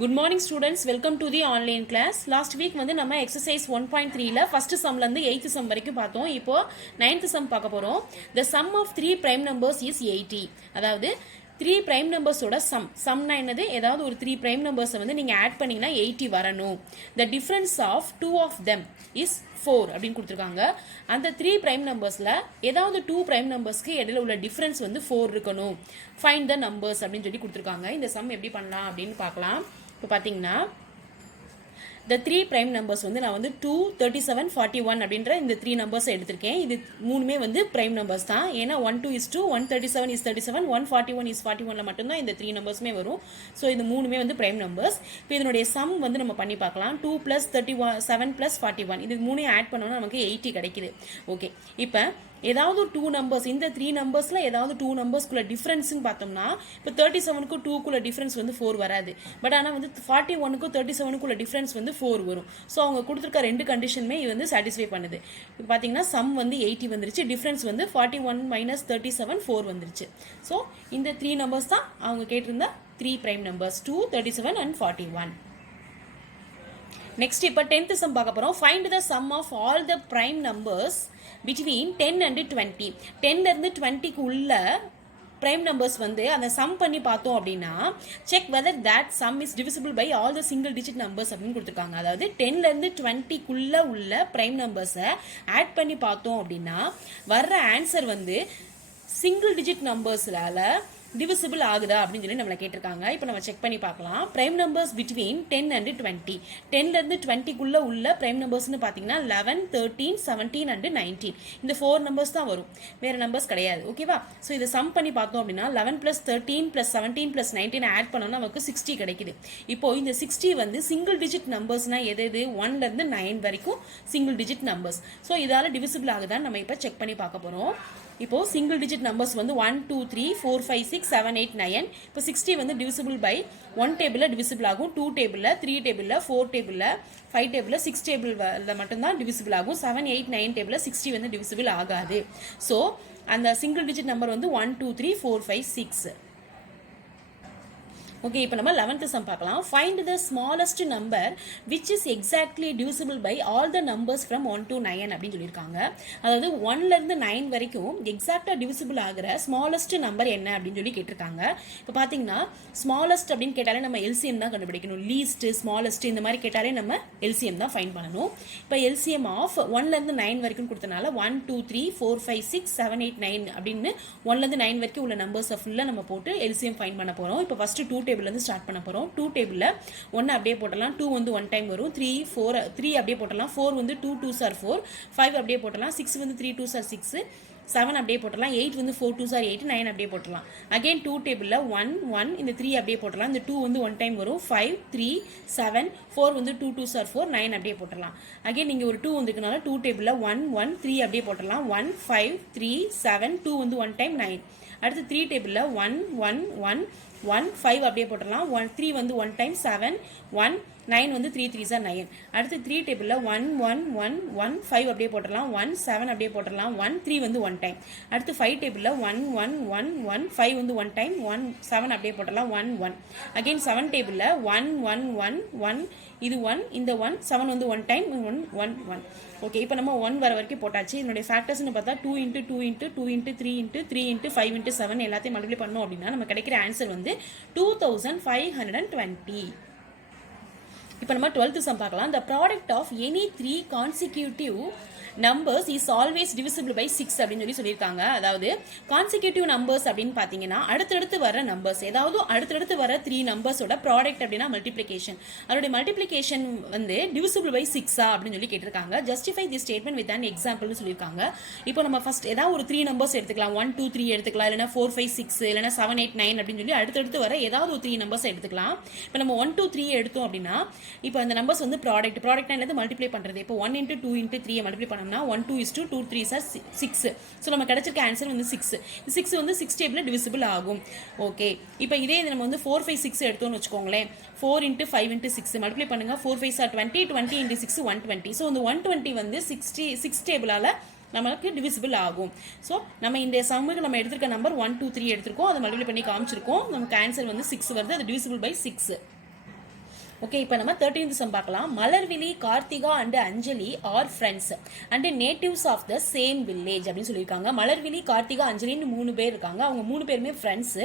Good morning students, welcome to the online class. Last week வந்து நம்ம exercise 1.3ல first sumல இருந்து 8th sum வரைக்கும் பார்த்தோம். இப்போ 9th sum பார்க்க போறோம். The sum of three prime numbers is 80. அதாவது 3 prime numbers ஓட sumனா என்னது? ஏதாவது ஒரு 3 prime numbers வந்து நீங்க ஆட் பண்ணீங்கன்னா 80 வரணும். The difference of two of them is 4 அப்படின்னு கொடுத்துருக்காங்க. அந்த 3 prime numbersல ஏதாவது 2 prime numbersக்கு இடையில உள்ள difference வந்து 4 இருக்கணும். Find the numbers அப்படின்னு சொல்லி கொடுத்துருக்காங்க. இந்த sum எப்படி பண்ணலாம் அப்படின்னு பார்க்கலாம். இப்போ பார்த்தீங்கன்னா the three prime numbers வந்து நான் வந்து 2, 37, 41 அப்படின்ற இந்த 3 நம்பர்ஸ் எடுத்திருக்கேன். இது மூணுமே வந்து prime numbers தான். ஏன்னா 12 is 2, 137 is 37, 141 is 41ல மட்டும்தான் இந்த 3 நம்பர்ஸுமே வரும். ஸோ இது மூணுமே வந்து prime numbers. இப்போ இதனுடைய sum வந்து நம்ம பண்ணி பார்க்கலாம். 2 plus 37 plus 41 இது மூணையும் ஆட் பண்ணோம்னா நமக்கு 80 கிடைக்குது. ஓகே, இப்போ ஏதாவது 2 நம்பர்ஸ் இந்த 3 நம்பர்ஸ்ல ஏதாவது 2 நம்பர்ஸ்க்குள்ள டிஃபரன்ஸ்னு பார்த்தோம்னா இப்போ 37க்கும் 2க்குள்ள டிஃபரன்ஸ் வந்து 4 வராது. பட் ஆனால் வந்து 41க்கும் 37க்குள்ள டிஃபரன்ஸ் வந்து 4 வரும். ஸோ அவங்க கொடுத்துருக்க ரெண்டு கண்டிஷனுமே இது வந்து சாட்டிஸ்ஃபை பண்ணுது. இப்போ பார்த்தீங்கன்னா சம் வந்து 80 வந்துருச்சு, டிஃபரன்ஸ் வந்து 41 minus 37 4 வந்துருச்சு. ஸோ இந்த 3 நம்பர்ஸ் தான் அவங்க கேட்டிருந்த 3 prime numbers 2, 37 and 41. Next இப்போ 10th sum பார்க்க போறோம். Find the sum of all the prime numbers between 10 and 20. 10ல இருந்து 20க்கு உள்ள prime numbers வந்து அந்த sum பண்ணி பார்த்தோம் அப்படின்னா check whether that sum is divisible by all the single digit numbers அப்படின்னு கொடுத்துருக்காங்க. அதாவது 10ல இருந்து 20க்குள்ள உள்ள prime numbers-ஐ ஆட் பண்ணி பார்த்தோம் அப்படின்னா வர்ற ஆன்சர் வந்து சிங்கிள் டிஜிட் நம்பர்ஸ்லால divisible ஆகுதா அப்படின்னு சொல்லி நம்மளை கேட்டிருக்காங்க. இப்போ நம்ம செக் பண்ணி பார்க்கலாம். prime numbers between 10 and 20. 10ல இருந்து 20க்குள்ள உள்ள prime numbersனு பார்த்தீங்கன்னா 11, 13, 17 and 19. இந்த 4 நம்பர்ஸ் தான் வரும், வேற நம்பர்ஸ் கிடையாது. ஓகேவா? ஸோ இதை சம் பண்ணி பார்த்தோம் அப்படின்னா 11 plus 13 plus 17 plus 19 ஆட் பண்ணோம்னா நமக்கு 60 கிடைக்குது. இப்போ இந்த 60 வந்து சிங்கிள் டிஜிட் நம்பர்ஸ்னா எது? 1ல இருந்து 9 வரைக்கும் சிங்கிள் டிஜிட் நம்பர்ஸ். ஸோ இதால டிவிசிபிள் ஆகுதான்னு நம்ம இப்போ செக் பண்ணி பார்க்க போறோம். இப்போ சிங்கிள் டிஜிட் நம்பர்ஸ் வந்து 1, 2, 3, 4, 5, 6, 7, 8, 9. இப்போ 60 வந்து டிவிசிபிள் பை 1 டேபிளில் டிவிசிபிள் ஆகும், 2 டேபிளில், 3 டேபிளில், 4 டேபிளில், 5 டேபிளில், 6 டேபிளில் மட்டும்தான் டிவிசிபிள் ஆகும். 7, 8, 9 டேபிளில் 60 வந்து டிவிசிபிள் ஆகாது. ஸோ அந்த சிங்கிள் டிஜிட் நம்பர் வந்து 1, 2, 3, 4, 5, 6. ஓகே, இப்போ நம்ம 11th sum பார்க்கலாம். Find the smallest number which is exactly divisible by all the numbers from 1 to 9 அப்படின்னு சொல்லியிருக்காங்க. அதாவது 1ல இருந்து 9 வரைக்கும் எக்ஸாக்டா டிவிசிபிள் ஆகிற ஸ்மாலஸ்ட் நம்பர் என்ன அப்படின்னு சொல்லி கேட்டிருக்காங்க. இப்போ பார்த்தீங்கன்னா ஸ்மாலஸ்ட் அப்படின்னு கேட்டாலே நம்ம எல்சிஎம் தான் கண்டுபிடிக்கணும். லீஸ்ட், ஸ்மாலஸ்ட் இந்த மாதிரி கேட்டாலே நம்ம எல்சிஎம் தான் ஃபைண்ட் பண்ணணும். இப்போ எல்சிஎம் ஆஃப் 1ல இருந்து 9 வரைக்கும் கொடுத்தனால 1, 2, 3, 4, 5, 6, 7, 8, 9 அப்படின்னு 1ல இருந்து 9 வரைக்கும் உள்ள நம்பர்ஸை ஃபுல்லாக நம்ம போட்டு எல்சிஎம் ஃபைண்ட் பண்ண போகிறோம். இப்போ ஃபர்ஸ்ட் 2 டேபிள் வந்து ஸ்டார்ட் பண்ண போறோம். 2 டேபிள்ல 1 அப்படியே போடலாம், 2 வந்து 1 டைம் வரும், 3 அப்படியே போடலாம், 4 வந்து 2 2s are 4, 5 அப்படியே போடலாம், 6 வந்து 3 2s are 6, 7 அப்படியே போடலாம், 8 வந்து 4 2s are 8, 9 அப்படியே போடலாம். அகைன் 2 டேபிள்ல 1 1 இந்த 3 அப்படியே போடலாம், இந்த 2 வந்து 1 டைம் வரும், 5 3 7 4 வந்து 2 2s are 4, 9 அப்படியே போடலாம். அகைன் இங்க ஒரு 2 வந்துக்கனால 2 டேபிள்ல 1 1 3 அப்படியே போடலாம், 1 5 3 7 2 வந்து 1 டைம் 9. அடுத்து 3 டேபிள்ல 1 1 1 1 5 அப்படியே போடலாம், 1 3 வந்து 1 டைம் 7 1 9 வந்து 3 3s are 9. அடுத்து 3 டேபிள்ல 1 1 1 1 5 அப்படியே போடலாம், 1 7 அப்படியே போடலாம், 1 3 வந்து 1 டைம். அடுத்து 5 டேபிள்ல 1 1 1 1 5 வந்து 1 டைம், 1 7 அப்படியே போடலாம், 1 1. அகைன் 7 டேபிள்ல 1 1 1 1 இது 1 இந்த 1 7 வந்து 1 டைம், 1 1 1. ஓகே, இப்போ நம்ம 1 வர வரைக்கும் போட்டாச்சு. இதனுடைய ஃபேக்டர்ஸ்னு பார்த்தா 2 into 2 into 2 into 3 into 3 into 5 into 7 எல்லாத்தையும் மல்டிப்ளை பண்ணோம் அப்படின்னா நம்ம கிடைக்கிற ஆன்சர் வந்து 2520. இப்போ நம்ம 12th sum பார்க்கலாம். The product of any 3 consecutive numbers is always divisible by 6 அப்படின்னு சொல்லியிருக்காங்க. அதாவது கான்சிக்யூட்டிவ் நம்பர்ஸ் அப்படின்னு பார்த்தீங்கன்னா அடுத்தடுத்து வர நம்பர்ஸ், ஏதாவது அடுத்தடுத்து வர 3 நம்பர்ஸோட ப்ராடக்ட் அப்படின்னா மல்டிப்ளிகேஷன், அதோட மல்டிப்ளிகேஷன் வந்து divisible by 6 அப்படின்னு சொல்லி கேட்டிருக்காங்க. Justify the statement with an எக்ஸாம்பிள்னு சொல்லியிருக்காங்க. இப்போ நம்ம ஃபர்ஸ்ட் ஏதாவது ஒரு 3 நம்பர்ஸ் எடுத்துக்கலாம், 1 2 3 எடுத்துக்கலாம், இல்லைனா 4 5 6 இல்லைனா 7 8 9 அப்படின்னு சொல்லி அடுத்தடுத்து வர ஏதாவது ஒரு 3 நம்பர்ஸ் எடுத்துக்கலாம். இப்போ நம்ம 1 2 3 எடுத்தோம் அப்படின்னா இப்போ அந்த நம்பர்ஸ் வந்து ப்ராடக்ட் என்னது மல்டிப்ளை பண்ணுறது. இப்போ 1 into 2 into 3 மல்டிப்ளை பண்ணோம்னா 1 2 is 2 2 3s are 6. ஸோ நம்ம கிடைச்சிருக்க ஆன்சர் வந்து 6. 6 வந்து 6 டேபிள்ல டிவிசிபிள் ஆகும். ஓகே, இப்போ இதே நம்ம வந்து 4 5 6 எடுத்தோம்னு வச்சுக்கோங்களேன், 4 into 5 into 6 மல்டிப்ளை பண்ணுங்க, 4 5s are 20, 20 into 6 120. ஸோ இந்த 120 வந்து 6 டேபிளால நமக்கு டிவிசிபிள் ஆகும். ஸோ நம்ம இந்த சம்முக்கு நம்ம எடுத்திருக்க நம்பர் 1 2 3 எடுத்திருக்கோம், அதை மல்டிப்ளை பண்ணி காமிச்சிருக்கோம், நமக்கு ஆன்சர் வந்து 6 வருது, அது டிவிசிபிள் பை 6. ஓகே, இப்போ நம்ம 13th சம் பார்க்கலாம். Malarvizhi, Karthika and Anjali are friends and natives of the same village அப்படின்னு சொல்லியிருக்காங்க. மலர்விழி, கார்த்திகா, அஞ்சலின்னு 3 பேர் இருக்காங்க. அவங்க 3 பேருமே friends,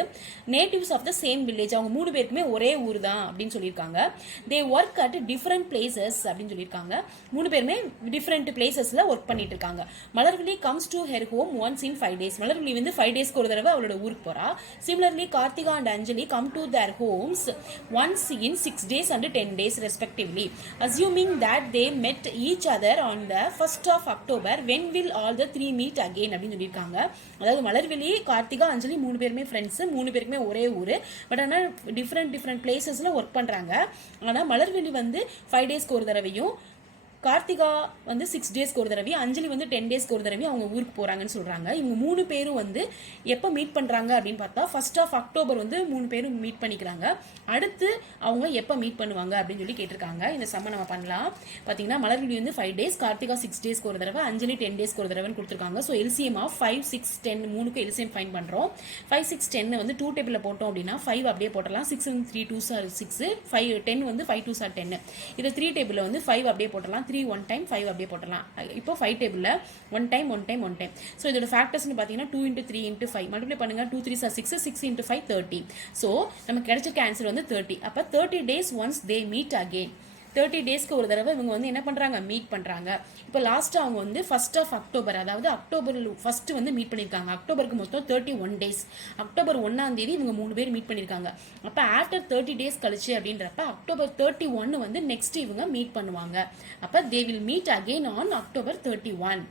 natives of the same village, அவங்க 3 பேருக்குமே ஒரே ஊர் தான் அப்படின்னு சொல்லியிருக்காங்க. They work at different places அப்படின்னு சொல்லியிருக்காங்க. 3 பேருமே டிஃப்ரெண்ட் பிளேசஸ்ல ஒர்க் பண்ணிட்டு இருக்காங்க. Malarvizhi comes to her home once in 5 days. Malarvizhi வந்து 5 daysக்கு ஒரு தடவை அவளோட ஊருக்கு போறா. Similarly Karthika and Anjali come to their homes once in 6 days and 10 days respectively. Assuming that they met each other on the 1st of October, when will all the 3 meet again அப்படின்னு சொல்லியிருக்காங்க. அதாவது மலர்விழி, கார்த்திகா, அஞ்சலி 3 பேருமே ஃப்ரெண்ட்ஸ், 3 பேருக்குமே ஒரே ஊர். பட் ஆனால் different பிளேசஸ்ல work பண்றாங்க. ஆனால் மலர்விழி வந்து 5 daysக்கு ஒரு தடவையும், கார்த்திகா வந்து 6 daysக்கு ஒரு தடவையும், அஞ்சலி வந்து 10 daysக்கு ஒரு தடவையும் அவங்க ஊருக்கு போறாங்கன்னு சொல்றாங்க. இவங்க 3 பேரும் வந்து எப்போ மீட் பண்றாங்க அப்படின்னு பார்த்தா 1st of October வந்து 3 பேரும் மீட் பண்ணிக்கிறாங்க. அடுத்து அவங்க எப்போ மீட் பண்ணுவாங்க அப்படின்னு சொல்லி கேட்டிருக்காங்க. இந்த சம்ம நம்ம பண்ணலாம். பார்த்தீங்கன்னா மலர்விழி வந்து 5 days, கார்த்திகா 6 daysக்கு ஒரு தடவை, அஞ்சலி 10 daysக்கு ஒரு தடவைன்னு கொடுத்துருக்காங்க. ஸோ எல்சிஎம் ஆஃப் 5, 6, 10 3க்கு எல்சிஎம் ஃபைன் பண்றோம். 5, 6, 10 வந்து 2 டேபிளில் போட்டோம் அப்படின்னா 5 அப்படியே போட்டலாம். 6 and 3 2s are 6, 5 10 வந்து 5 2s are 10. இது 3 டேபிளில் வந்து 5 அப்படியே போட்டலாம். 3 1 time, 5 அப்படியே போட்டலாம். இப்போ 5 டேபிள்ல 1 time 1 time 1 time. ஸோ இதோட ஃபேக்டர்ஸ்னு பார்த்தீங்கன்னா 2 into 3 into 5 மல்டிப்ளை பண்ணுங்க. 2 3s are 6, 6 into 5 30. ஸோ நமக்கு கிடைச்சிருக்க ஆன்சர் வந்து 30. அப்போ 30 days once they meet again. 30 daysக்கு ஒரு தடவை இவங்க வந்து என்ன பண்றாங்க, மீட் பண்றாங்க. இப்போ லாஸ்ட் அவங்க வந்து 1st of October, அதாவது அக்டோபர் ஃபர்ஸ்ட் வந்து மீட் பண்ணிருக்காங்க. அக்டோபருக்கு மொத்தம் 31 days. அக்டோபர் 1ஆம் தேதி இவங்க 3 பேர் மீட் பண்ணிருக்காங்க. அப்ப ஆஃப்டர் 30 days கழிச்சு அப்படின்றப்ப அக்டோபர் 31 வந்து நெக்ஸ்ட் இவங்க மீட் பண்ணுவாங்க. அப்ப they will meet again on October 31.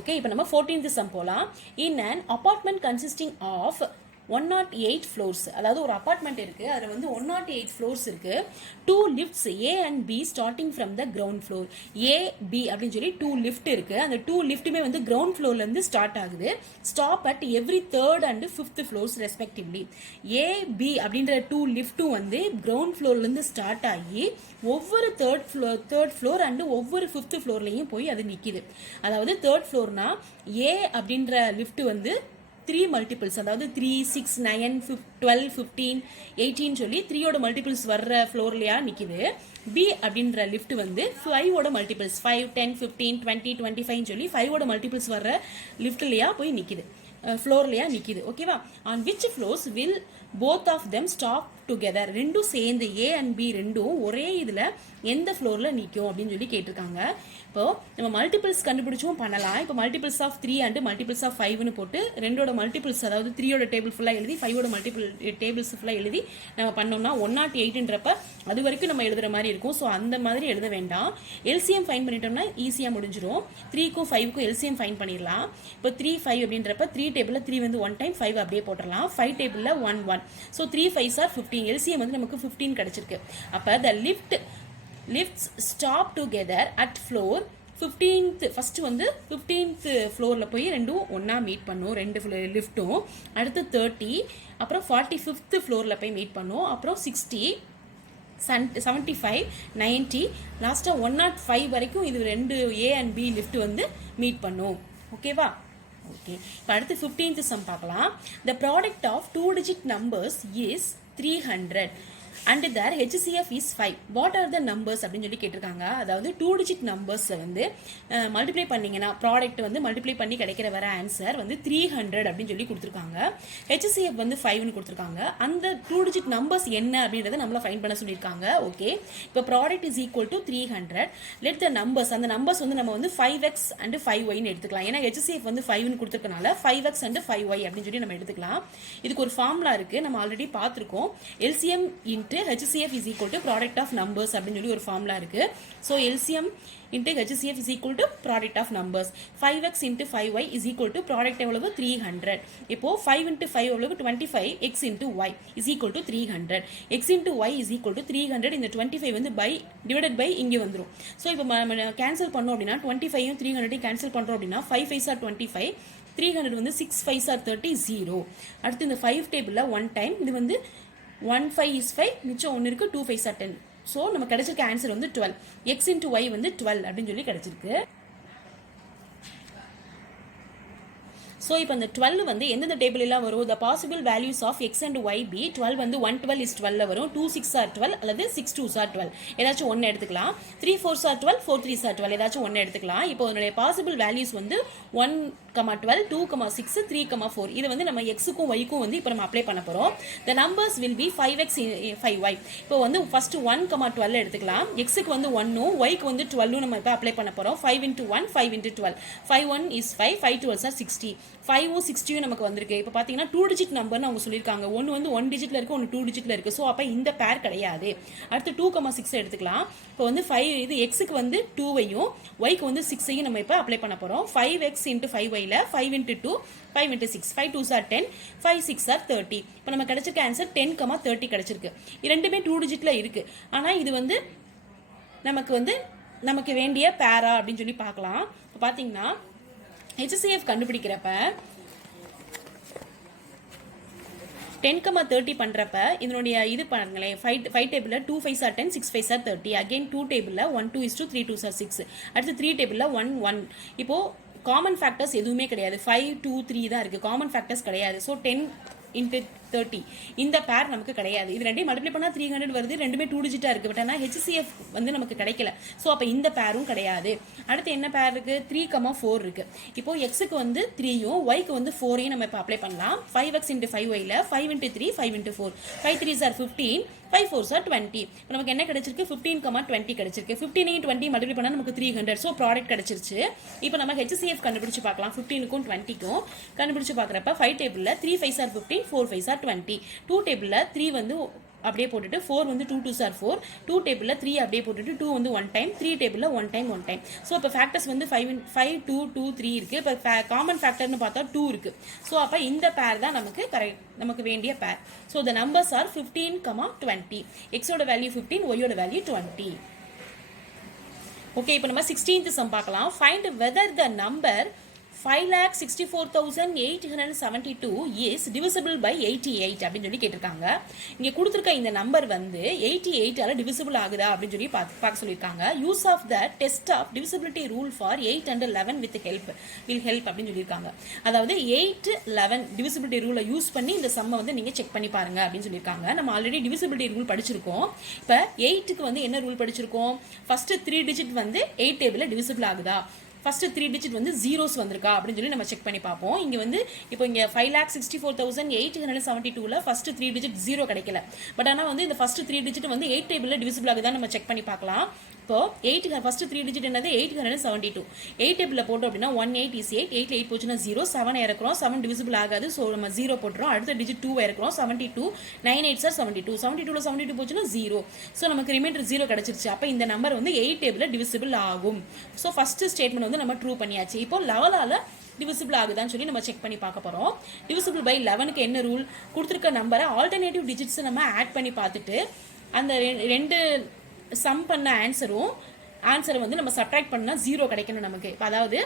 Okay, இப்போ நம்ம 14th சம் போலாம். In an apartment consisting of 108 floors, அதாவது ஒரு அபார்ட்மெண்ட் இருக்கு, அதுல வந்து 108 floors இருக்கு. 2 lifts A and B starting from the ground floor. A B அப்படின்னு சொல்லி 2 lift இருக்கு. அந்த 2 liftமே வந்து ground floorல இருந்து ஸ்டார்ட் ஆகுது. Stop at every 3rd and 5th floors respectively. A B அப்படின்ற 2 liftum வந்து ground floorல இருந்து ஸ்டார்ட் ஆகி ஒவ்வொரு third floor and ஒவ்வொரு 5th floorலயும் போய் அது நிக்குது. அதாவது 3rd floorனா A அப்படின்ற lift வந்து 3 மல்டிபிள்ஸ், அதாவது 3, 6, 9, 12, 15, 18 சொல்லி 3 ஓட மல்டிபிள்ஸ் வர்ற ஃப்ளோர்லயா நிக்குது. பி அப்படின்ற லிஃப்ட் வந்து 5 ஓட மல்டிபிள்ஸ் 5, 10, 15, 20, 25 சொல்லி 5 ஓட மல்டிபிள்ஸ் வர்ற லிஃப்ட்லயா போய் நிக்குது, ஃப்ளோர்லயா நிக்குது. ஓகேவா? On which floors will both of them stop together. ரெண்டும் சேர்ந்து ஏ அண்ட் பி ரெண்டும் ஒரே இதுல எந்த ஃப்ளோர்ல நிற்கும் அப்படின்னு சொல்லி கேட்டிருக்காங்க. இப்போ நம்ம மல்டிபிள்ஸ் கண்டுபிடிச்சும் பண்ணலாம். இப்போ multiples of 3 and multiples of 5னு போட்டு ரெண்டோட மல்டிபிள்ஸ், அதாவது 3யோட டேபிள் ஃபுல்லாக எழுதி 5ஓட மல்டிபிள் டேபிள்ஸ் ஃபுல்லாக எழுதி நம்ம பண்ணோம்னா 108ன்றப்ப அது வரைக்கும் நம்ம எழுதுற மாதிரி இருக்கும். ஸோ அந்த மாதிரி எழுத வேண்டாம். எல்சிஎம் ஃபைன் பண்ணிட்டோம்னா ஈஸியாக முடிஞ்சிடும். 3க்கும் 5க்கும் எல்சிஎம் ஃபைன் பண்ணிடலாம். இப்போ 3 5 அப்படின்றப்ப 3 டேபிளில் 3 வந்து 1 time, 5 அப்படியே போட்டுடலாம். 5 டேபிளில் 1 1. So 3 5s are 15. எல்சிஎம் வந்து நமக்கு 15 கிடைச்சிருக்கு. அப்போ த lifts stop together at floor 15th. First வந்து 15th ஃப்ளோர்ல போய் ரெண்டும் ஒன்னா மீட் பண்ணும், ரெண்டு லிஃப்ட்டும். அடுத்து 30, அப்புறம் 45th ஃப்ளோர்ல போய் மீட் பண்ணும், அப்புறம் 60, 75, 90, லாஸ்டா 105 வரைக்கும் இது ரெண்டு ஏ அண்ட் பி லிஃப்ட் வந்து மீட் பண்ணும். ஓகேவா? ஓகே, இப்போ அடுத்து 15th சம் பார்க்கலாம். The product of 2-digit numbers is 300 and their HCF is 5. What are the numbers அப்படின்னு சொல்லி கேட்டிருக்காங்க. அதாவது 2-digit numbers வந்து மல்டிப்ளை பண்ணீங்கன்னா ப்ராடக்ட் வந்து மல்டிப்ளை பண்ணி கிடைக்கிற வர ஆன்சர் வந்து 300 அப்படின்னு சொல்லி கொடுத்துருக்காங்க. HCF வந்து 5னு கொடுத்துருக்காங்க. அந்த 2-digit numbers என்ன அப்படின்றத நம்மள ஃபைண்ட் பண்ண சொல்லியிருக்காங்க. ஓகே, இப்போ product is equal to 300. Let the numbers, அந்த நம்பர்ஸ் வந்து நம்ம வந்து 5x and 5yன்னு எடுத்துக்கலாம். ஏன்னா HCF வந்து 5னு கொடுத்துருக்கனால 5x and 5y அப்படின்னு சொல்லி நம்ம எடுத்துக்கலாம். இதுக்கு ஒரு ஃபார்முலா இருக்கு, நம்ம ஆல்ரெடி பார்த்துருக்கோம். LCM HCF is equal to product of numbers அப்படின்னு சொல்லி ஒரு ஃபார்முலா இருக்கு. So LCM into HCF is equal to product of numbers. 5x into 5y is equal to product எவ்வளவு 300. இப்போ 5 into 5 எவ்வளவு 25, x into y is equal to 300. x into y is equal to 300. இந்த 25 வந்து by divided by இங்க வந்துரும். So இப்போ cancel பண்ணோம் அப்படின்னா 25யும் 300யும் கேன்சல் பண்றோம் அப்படின்னா 5 5s are 25, 300 வந்து 6 5s are 30, 0. அடுத்து இந்த 5 டேபிள்ல 1 time, இது வந்து 1 5 is 5, மிச்சம் 1 இருக்கு, 2 5s are 10. ஸோ நம்ம கிடைச்சிருக்க ஆன்சர் வந்து 12. x into y வந்து 12 அப்படின்னு சொல்லி கிடைச்சிருக்கு. ஸோ ஸோ இப்போ இந்த 12 வந்து எந்தெந்த டேபிள் எல்லாம் வரும், the possible values of x and y be 12 வந்து 112 is 12 வரும், 2 6 are 12 அல்லது 6 2s are 12 ஏதாச்சும் ஒன்று எடுத்துக்கலாம், 3 4s are 12 4 3s are 12 ஏதாச்சும் ஒன்று எடுத்துக்கலாம். இப்போ அதனுடைய பாசிபிள் வேல்யூஸ் வந்து 1,12 2,6 3,4 இது வந்து நம்ம எக்ஸுக்கும் ஒய்க்கும் வந்து இப்போ நம்ம அப்ளை பண்ண போகிறோம். the numbers will be 5x 5y. இப்போ வந்து ஃபர்ஸ்ட் 1,12 எடுத்துக்கலாம், எக்ஸுக்கு வந்து 1 ஒய்க்கு வந்து 12 நம்ம இப்போ அப்ளை பண்ண போகிறோம். 5 into 1 5 into 12 5 1 is 5 5 12s are 60 5 60 நமக்கு வந்திருக்கு. இப்போ பார்த்தீங்கன்னா 2 டிஜிட் நம்பர்னு அவங்க சொல்லியிருக்காங்க, ஒன்று வந்து 1 டிஜிட்ல இருக்கு, ஒன்று 2 டிஜிட்ல இருக்கு. ஸோ அப்போ இந்த பேர் கிடையாது. அடுத்து 2,6 எடுத்துக்கலாம். இப்போ வந்து 5 இது எக்ஸுக்கு வந்து 2வையும் ஒய்க்கு வந்து 6ஐயும் நம்ம இப்போ அப்ளை பண்ண போகிறோம். 5x into 5yல 5 into 2 5 into 6 5 2s are 10 5 6 are 30. இப்போ நம்ம கிடைச்சிருக்க ஆன்சர் 10,30 கிடைச்சிருக்கு. இரண்டுமே 2 டிஜிட்ல இருக்கு. ஆனால் இது வந்து நமக்கு வேண்டிய பேரா அப்படின்னு சொல்லி பார்க்கலாம். இப்போ பார்த்தீங்கன்னா HCF கண்டுபிடிக்கிறப்ப 10,30 பண்றப்ப இதனுடைய இது பாருங்களேன், 5 டேபிள்ல 2 5s are 10 6 5s are 30. Again 2 டேபிள்ல 1 2 is 2 3 2s are 6. அடுத்து 3 டேபிள்ல 1 1. இப்போ காமன் ஃபேக்டர்ஸ் எதுவுமே கிடையாது, 5 2 3 தான் இருக்கு, காமன் ஃபேக்டர்ஸ் கிடையாது. ஸோ 10 into 30 இந்த பேர் நமக்கு கிடையாது. இது ரெண்டையும் மல்டிப்ளை பண்ணா 300 வருது, ரெண்டுமே 2 டிஜிட்டா இருக்கு. பட் ஆனால் HCF வந்து நமக்கு கிடைக்கல. ஸோ அப்போ இந்த பேரும் கிடையாது. அடுத்து என்ன பேர் இருக்கு, 3,4 இருக்கு. இப்போ எக்ஸுக்கு வந்து 3யும் ஒய்க்கு வந்து 4ஐயும் நம்ம இப்போ அப்ளை பண்ணலாம். 5x into 5yல 5 into 3 5 into 4 5 3s are 15 5 4s are 20. இப்போ நமக்கு என்ன கிடைச்சிருக்கு, 15,20 கிடைச்சிருக்கு. 15ஐயும் 20 மல்டிப்ளை பண்ணா நமக்கு 300. ஸோ ப்ராடக்ட் கிடைச்சிருச்சு. இப்போ நம்ம HCF கண்டுபிடிச்சு பார்க்கலாம். 15க்கும் 20க்கும் கண்டுபிடிச்சு பார்க்குறப்ப 5 டேபிள்ல 3 5s are 15 4 5s are 20. 2 டேபிள்ல 3 வந்து அப்படியே போட்டுட்டு 4 வந்து 2 2s are 4. 2 டேபிள்ல 3 அப்படியே போட்டுட்டு 2 வந்து 1 டைம், 3 டேபிள்ல 1 டைம் 1 டைம். ஸோ இப்போ ஃபேக்டர்ஸ் வந்து 5 2 2 3 இருக்கு. இப்போ காமன் ஃபேக்டர்னு பார்த்தா 2 இருக்கு. ஸோ அப்போ இந்த பேர் தான் நமக்கு வேண்டிய பேர். So the numbers are 15,20. எக்ஸோட வேல்யூ 15, ஒய்யோட வேல்யூ 20. ஓகே, இப்போ நம்ம 16th சம் பார்க்கலாம். Find whether the number 5,64,872 is divisible by 88 அப்படின்னு சொல்லி கேட்டிருக்காங்க. இங்க கொடுத்திருக்க இந்த நம்பர் வந்து 88ஆல டிவிசிபிள் ஆகுதா அப்படின்னு சொல்லி பார்க்க சொல்லியிருக்காங்க. Use of the test of divisibility rule for 8 and 11 with will help அப்படின்னு சொல்லியிருக்காங்க. அதாவது 8 11 டிவிசிபிலிட்டி ரூலை யூஸ் பண்ணி இந்த சம்மை வந்து நீங்க செக் பண்ணி பாருங்க அப்படின்னு சொல்லியிருக்காங்க. நம்ம ஆல்ரெடி டிவிசிபிலிட்டி ரூல் படிச்சிருக்கோம். இப்போ 8க்கு வந்து என்ன ரூல் படிச்சிருக்கோம், ஃபர்ஸ்ட் 3 டிஜிட் வந்து 8 டேபிள்ல டிவிசிபிள் ஆகுதா, ஃபர்ஸ்ட் 3 டிஜிட் வந்து ஜீரோஸ் வந்திருக்கா அப்படின்னு சொல்லி நம்ம செக் பண்ணி பார்ப்போம். இங்க வந்து இப்போ இங்க 5,64,872ல ஃபர்ஸ்ட் 3 டிஜிட் ஜீரோ கிடைக்கல. பட் ஆனா வந்து இந்த ஃபர்ஸ்ட் 3 டிஜிட் வந்து 8 டேபிள்ல டிவிசிபிள் ஆகுதா நம்ம செக் பண்ணி பார்க்கலாம். இப்போ 8 ஃபர்ஸ்ட் 3 டிஜிட் என்னது 872. 8 டேபிள்ல போட்டோம் அப்படின்னா 18 is 8 8 8 போச்சுன்னா 0 7 இறக்குறோம், 7 டிவிசிபிள் ஆகாது. ஸோ நம்ம 0 போட்டுறோம். அடுத்த டிஜிட் 2 இறக்குறோம், 72 9 8s are 72 72ல 72 போச்சுன்னா 0. ஸோ நமக்கு ரிமைண்டர் 0 கிடைச்சிருச்சு. அப்போ இந்த நம்பர் வந்து 8 டேபிள்ல டிவிசிபிள் ஆகும். ஸோ ஃபர்ஸ்ட் ஸ்டேட்மெண்ட் வந்து நம்ம ட்ரூ பண்ணியாச்சு. இப்போ 11ஆல டிவிசிபிள் ஆகுதான்னு சொல்லி நம்ம செக் பண்ணி பார்க்க போறோம். டிவிசிபிள் பை 11க்கு என்ன ரூல், கொடுத்துருக்க நம்பரை ஆல்டர்னேட்டிவ் டிஜிட்ஸ் நம்ம ஆட் பண்ணி பார்த்துட்டு அந்த ரெண்டு சம் பண்ண ஆன்சரை வந்து நம்ம சப்ட்ராக்ட் பண்ணா 0 கிடைக்கணும் நமக்கு. அதாவது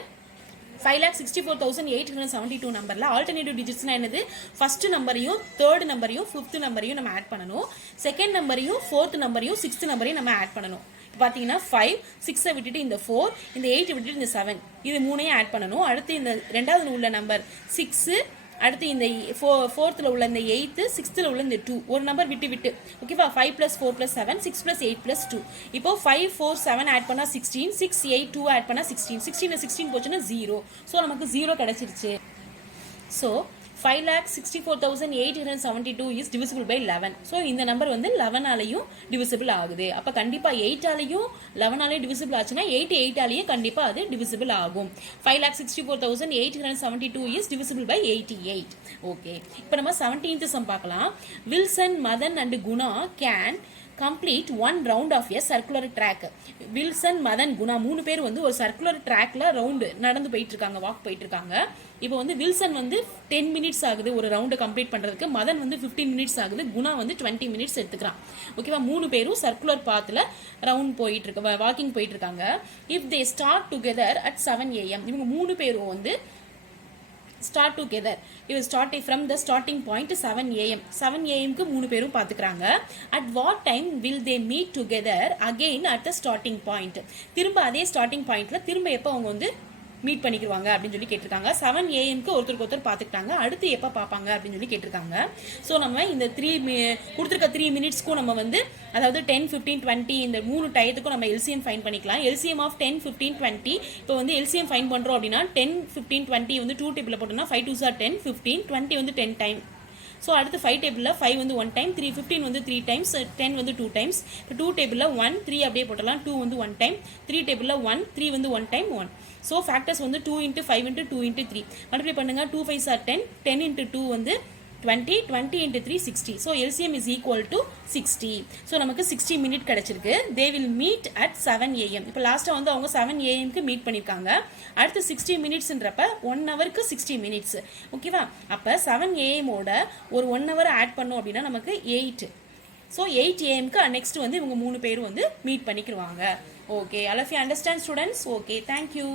5,64,872 நம்பர்ல ஆல்டர்னேட்டிவ் டிஜிட்ஸ்னா என்னது, ஃபர்ஸ்ட் நம்பரையும் தேர்ட் நம்பரையும் ஃபிஃப்த் நம்பரையும் நம்ம ஆட் பண்ணணும், செகண்ட் நம்பரையும் ஃபோர்த் நம்பரையும் சிக்ஸ்த் நம்பரையும் நம்ம ஆட் பண்ணணும். பார்த்தீங்கன்னா 5 6 விட்டுட்டு இந்த 4 இந்த 8 விட்டுட்டு இந்த 7 இது மூணையும் ஆட் பண்ணணும். அடுத்து இந்த ரெண்டாவது உள்ள நம்பர் 6, அடுத்து இந்த ஃபோர்த்தில் உள்ள இந்த 8, 6th உள்ள இந்த 2 ஒரு நம்பர் விட்டு ஓகேவா. 5 + 4 + 7 6 + 8 + 2. இப்போ 5 4 7 ஆட் பண்ணா 16, 6 8 2 ஆட் பண்ணா 16 16 போச்சுன்னா 0. ஸோ நமக்கு 0 கிடைச்சிருச்சு. So 5,64,872 is divisible by 11. So இந்த நம்பர் வந்து 11ஆலையும் டிவிசிபிள் ஆகுது. அப்போ கண்டிப்பா 8ஆலையும் 11ஆலையும் டிவிசிபிள் ஆச்சுன்னா 8ஆலையும் கண்டிப்பா அது டிவிசிபிள் ஆகும். 5,64,872 is divisible by 88. ஓகே, இப்போ நம்ம 17th சம் பார்க்கலாம். Wilson Madan and Guna can complete one round of a circular track. Wilson Madan Guna 3 பேர் வந்து ஒரு சர்க்குலர் ட்ராக்ல ரவுண்டு நடந்து போயிட்டு இருக்காங்க, வாக் போயிட்டு இருக்காங்க. இப்போ வந்து வில்சன் வந்து 10 மினிட்ஸ் ஆகுது ஒரு ரவுண்டு கம்ப்ளீட் பண்றதுக்கு, மதன் வந்து 15 மினிட்ஸ் ஆகுது, குணா வந்து 20 மினிட்ஸ் எடுத்துக்கிறான். ஓகேவா, 3 பேரும் சர்க்குலர் பாத்துல ரவுண்ட் போயிட்டு இருக்க வாக்கிங் போயிட்டு இருக்காங்க. If they start together at 7 AM, இவங்க 3 பேரும் வந்து start together. You start from the starting point 7 AM. 7 AM க்கு 3 பேரும் பாத்துக்கறாங்க. At what time will they meet together again at the starting point? திரும்ப அதே starting pointல திரும்ப எப்ப அவங்க வந்து மீட் பண்ணிக்குவாங்க அப்படின்னு சொல்லி கேட்டிருக்காங்க. 7 AM ஒருத்தருக்கு ஒருத்தர் பார்த்துக்கிட்டாங்க. அடுத்து எப்போ பார்ப்பாங்க அப்படின்னு சொல்லி கேட்டிருக்காங்க. ஸோ நம்ம இந்த கொடுத்துருக்க 3 மினிட்ஸ்க்கும் நம்ம வந்து அதாவது 10, 15, 20 இந்த 3 டயத்துக்கும் நம்ம எல்சிஎம் ஃபைன் பண்ணிக்கலாம். எல்சிஎம் ஆஃப் 10, 15, 20 இப்போ வந்து எல்சிஎம் ஃபைன் பண்ணுறோம் அப்படின்னா 10, 15, 20 வந்து 2 டேபிளில் போட்டோம்னா 5 2s are 10, 15, 20 வந்து 10 டைம். ஸோ அடுத்து 5 டேபிளில் 5 வந்து 1 டைம், 3 15 வந்து 3 டைம்ஸ், 10 வந்து 2 டைம்ஸ். இப்போ 2 டேபிளில் 1 3 அப்படியே போட்டலாம், 2 வந்து 1 டைம், 3 டேபிளில் 1 3 வந்து 1 டைம் 1. ஸோ ஃபேக்டர்ஸ் வந்து 2 × 5 × 2 × 3 மல்டிப்ளை பண்ணுங்க. 2 5s are 10, 10 × 2 வந்து 20, 20 × 3 60. So LCM is equal to 60. So நமக்கு 60 மினிட் கிடைச்சிருக்கு. They will meet at 7 AM. இப்போ லாஸ்ட்டாக வந்து அவங்க 7 AM மீட் பண்ணியிருக்காங்க. அடுத்து 60 மினிட்ஸ்ன்றப்ப 1 ஹவருக்கு 60 மினிட்ஸ். ஓகேவா? அப்போ 7 AM ஒரு 1 ஹவர் ஆட் பண்ணோம் அப்படின்னா நமக்கு 8. ஸோ 8 AM நெக்ஸ்ட் வந்து இவங்க 3 பேரும் வந்து மீட் பண்ணிக்கிடுவாங்க. Okay, all of you understand students? Okay, thank you.